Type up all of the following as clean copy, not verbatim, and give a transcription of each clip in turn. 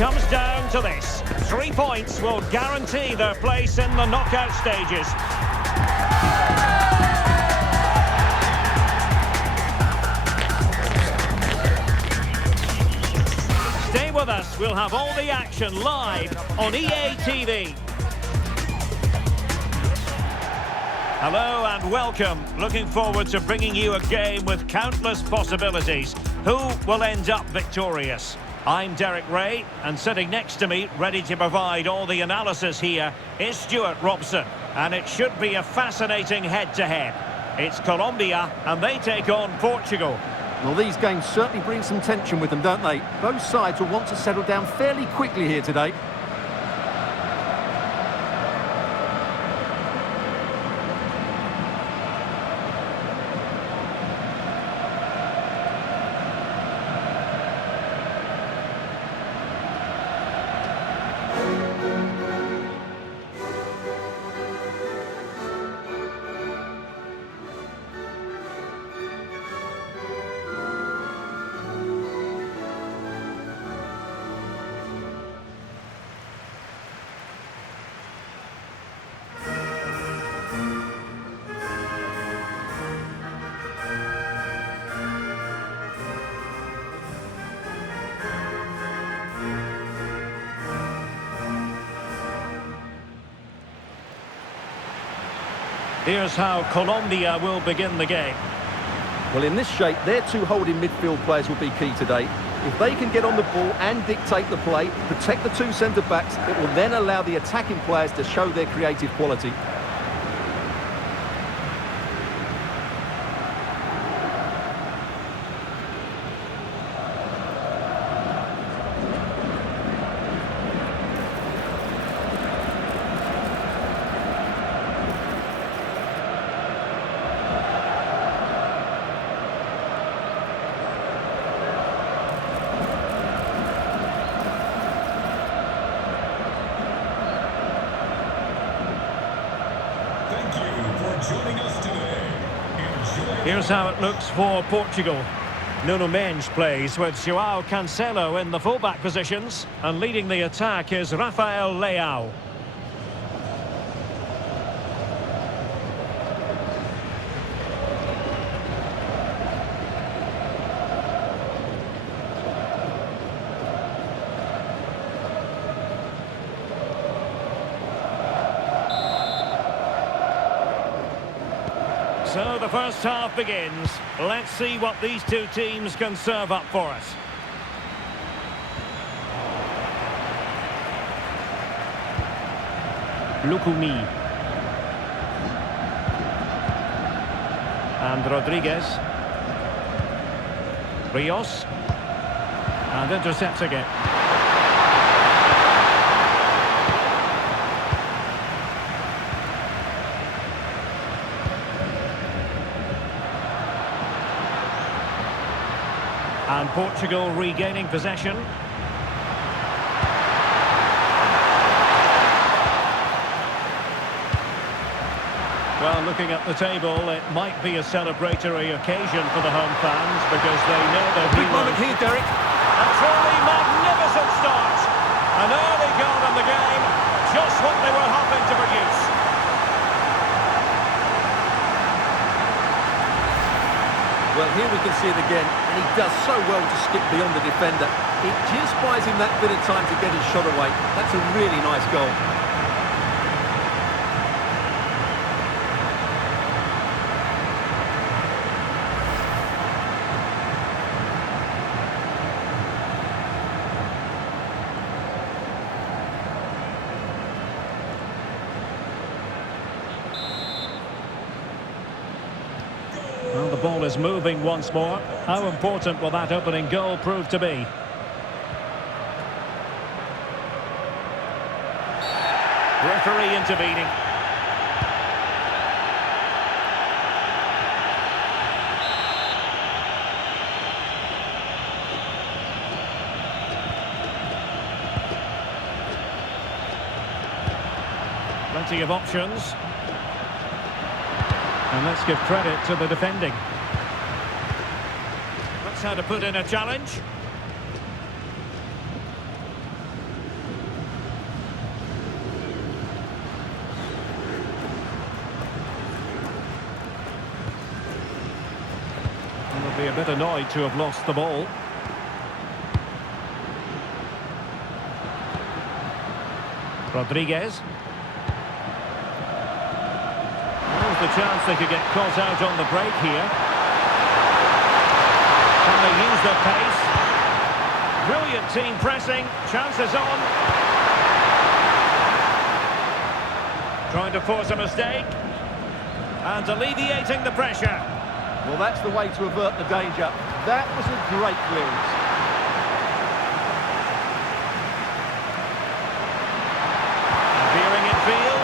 comes down to this. 3 points will guarantee their place in the knockout stages. Stay with us, we'll have all the action live on EA TV. Hello and welcome. Looking forward to bringing you a game with countless possibilities. Who will end up victorious? I'm Derek Ray, and sitting next to me, ready to provide all the analysis here, is Stuart Robson. And it should be a fascinating head-to-head. It's Colombia, and they take on Portugal. Well, these games certainly bring some tension with them, don't they? Both sides will want to settle down fairly quickly here today. Here's how Colombia will begin the game. Well, in this shape, their two holding midfield players will be key today. If they can get on the ball and dictate the play, protect the two centre-backs, it will then allow the attacking players to show their creative quality. Here's how it looks for Portugal. Nuno Mendes plays with João Cancelo in the fullback positions, and leading the attack is Rafael Leao. So the first half begins. Let's see what these two teams can serve up for us. Lukumi. And Rodriguez. Rios. And intercepts again. And Portugal regaining possession. Well, looking at the table, it might be a celebratory occasion for the home fans because they know they're Big moment here, Derek. A truly magnificent start. An early goal in the game, just what they were hoping to produce. Well, here we can see it again, and he does so well to skip beyond the defender. It just buys him that bit of time to get his shot away. That's a really nice goal. Well, the ball is moving once more. How important will that opening goal prove to be? Referee intervening. Plenty of options. And let's give credit to the defending. That's how to put in a challenge. a bit annoyed to have lost the ball. Rodriguez. There's the chance they could get caught out on the break here. Can they use their pace? Brilliant team pressing. Chances on. Trying to force a mistake. And alleviating the pressure. Well, that's the way to avert the danger. That was a great clearance. Veering in field.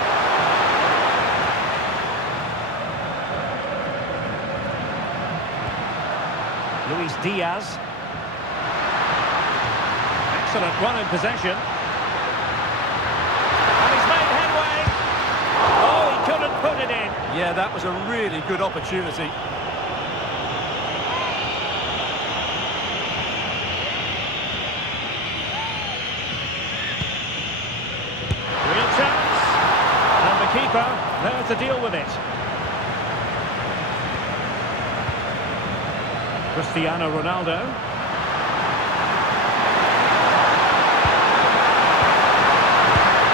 Luis Diaz. Excellent run in possession. And he's made headway. Oh, he couldn't put it in. Yeah, that was a really good opportunity. Real chance. And the keeper there to deal with it. Cristiano Ronaldo.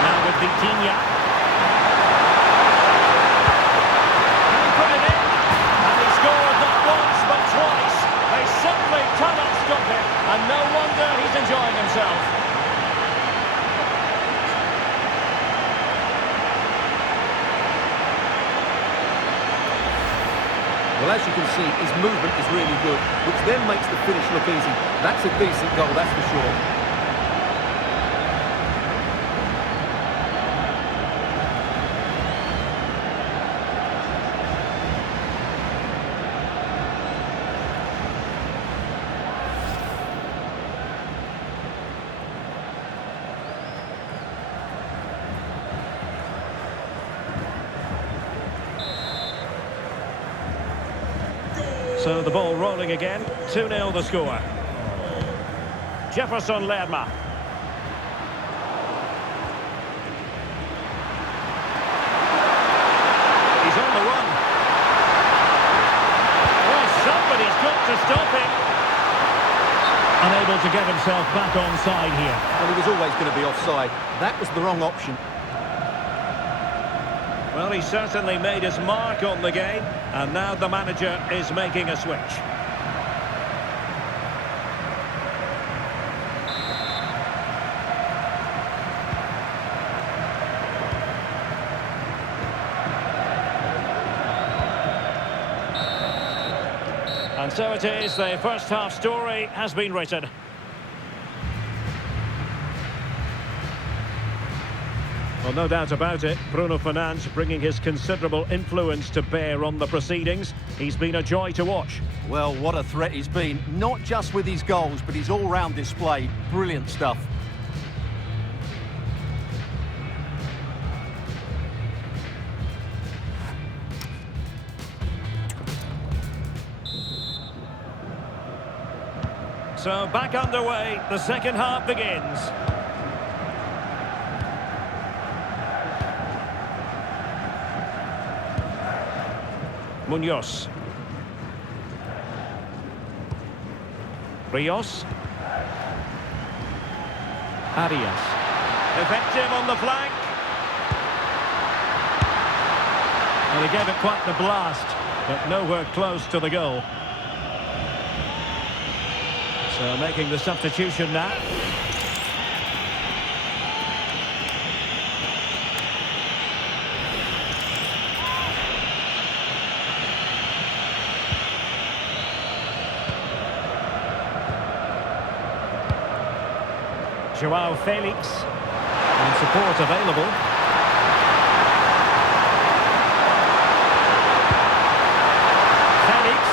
Now with Vitinha. Can he put it in? And he scored not once but twice. They simply cannot stop him. And no wonder he's enjoying himself. Well, as you can see, his movement is really good, which then makes the finish look easy. That's a decent goal, that's for sure. So the ball rolling again. 2-0 the score. Jefferson Lerma. He's on the run. Oh, somebody's got to stop him. Unable to get himself back onside here. Well, he was always going to be offside. That was the wrong option. Well, he certainly made his mark on the game, and now the manager is making a switch. And so it is, the first half story has been written. Well, no doubt about it, Bruno Fernandes bringing his considerable influence to bear on the proceedings. He's been a joy to watch. Well, what a threat he's been, not just with his goals, but his all-round display. Brilliant stuff. So back underway, the second half begins. Munoz. Rios. Arias. Effective on the flank. Well, he gave it quite the blast, but nowhere close to the goal. So making the substitution now. Joao Felix, and support available. Felix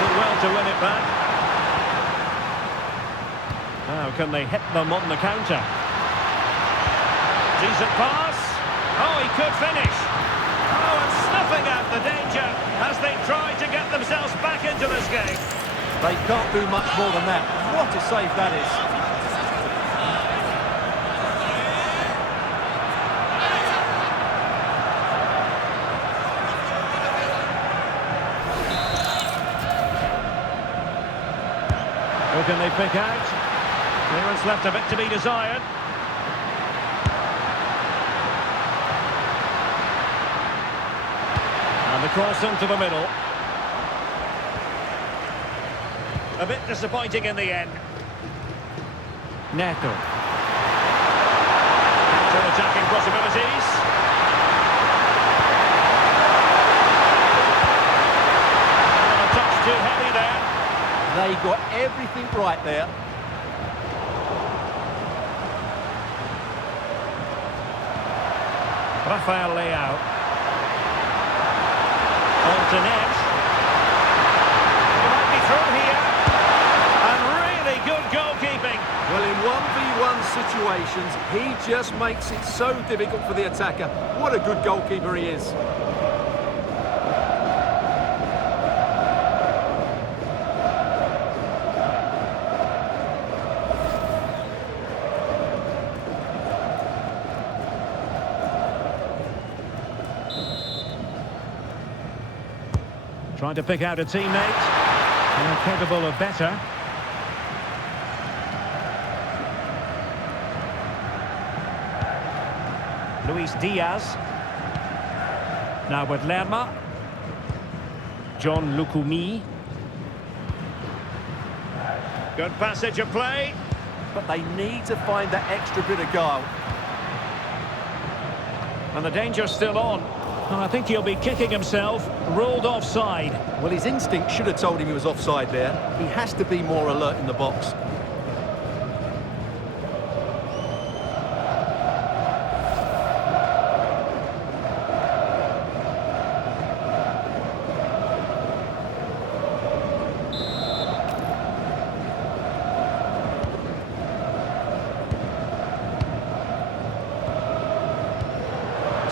did well to win it back. Now can they hit them on the counter? Decent pass. Oh, he could finish. Oh, and snuffing out the danger as they try to get themselves back into this game. They can't do much more than that. What a save that is. can they pick out? Clearance left a bit to be desired. And the cross into the middle. A bit disappointing in the end. Neto. Counter-attacking possibilities. A touch too heavy there. They got everything right there. Rafael Leao. On to net. He might be through here. And really good goalkeeping. Well, in 1v1 situations, he just makes it so difficult for the attacker. What a good goalkeeper he is. Trying to pick out a teammate. They're capable of better. Luis Diaz. Now with Lerma. John Lukumi. Good passage of play. But they need to find that extra bit of guile. And the danger's still on. Oh, I think he'll be kicking himself. Ruled offside. Well, his instinct should have told him he was offside there. He has to be more alert in the box.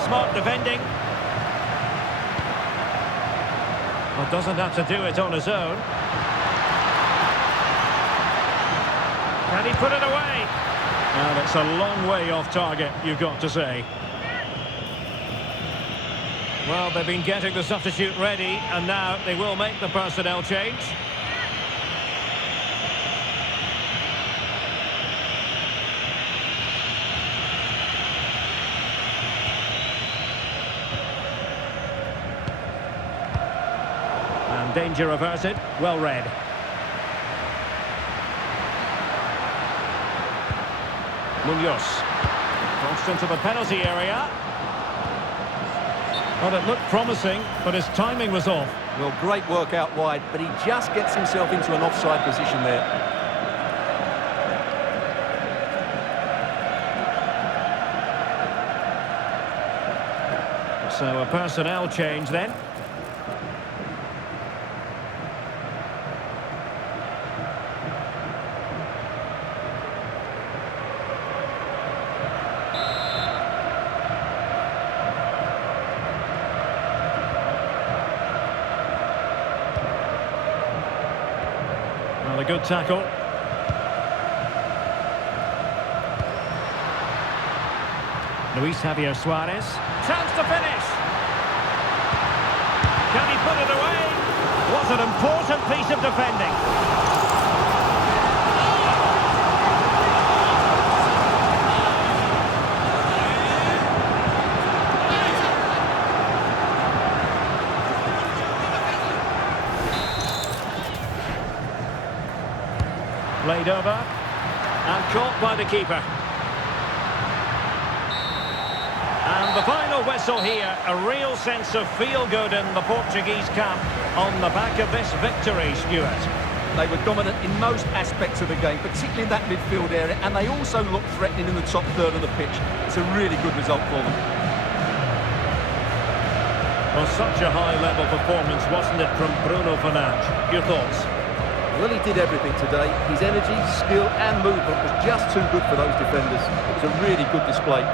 Smart defending. Well, doesn't have to do it on his own. Can he put it away? Well, it's a long way off target, you've got to say. Well, they've been getting the substitute ready, and now they will make the personnel change. And danger averted, well read. Munoz. Crossed into the penalty area. Well, it looked promising, but his timing was off. Well, great work out wide, but he just gets himself into an offside position there. So a personnel change then. Well, a good tackle. Luis Javier Suarez. Chance to finish. Can he put it away? What an important piece of defending. Played over and caught by the keeper. And the final whistle here, a real sense of feel-good in the Portuguese camp on the back of this victory, Stuart. They were dominant in most aspects of the game, particularly in that midfield area, and they also looked threatening in the top third of the pitch. It's a really good result for them. Well, such a high-level performance, wasn't it, from Bruno Fernandes? Your thoughts? Well, he did everything today. His energy, skill and movement was just too good for those defenders. It was a really good display.